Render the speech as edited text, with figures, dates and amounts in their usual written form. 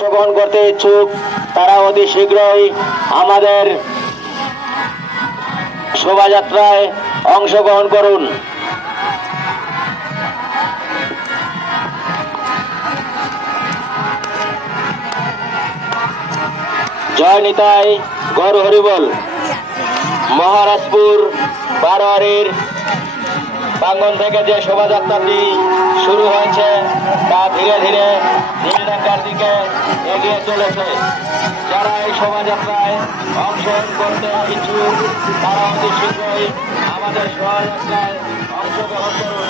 অংশগ্রহণ করতে ইচ্ছুক তারা অতি শীঘ্রই আমাদের শোভাযাত্রায় অংশগ্রহণ করুন। জয় নিতাই, গৌর হরিবল। মহারাজপুর বারোয়ারির প্রাঙ্গণ থেকে যে শোভাযাত্রাটি শুরু হয়েছে তা ধীরে ধীরে নীলডাঙ্গার দিকে এগিয়ে চলেছে। যারা এই শোভাযাত্রায় অংশগ্রহণ করতে ইচ্ছুক তারা অতি শীঘ্রই আমাদের শোভাযাত্রায় অংশগ্রহণ করুন।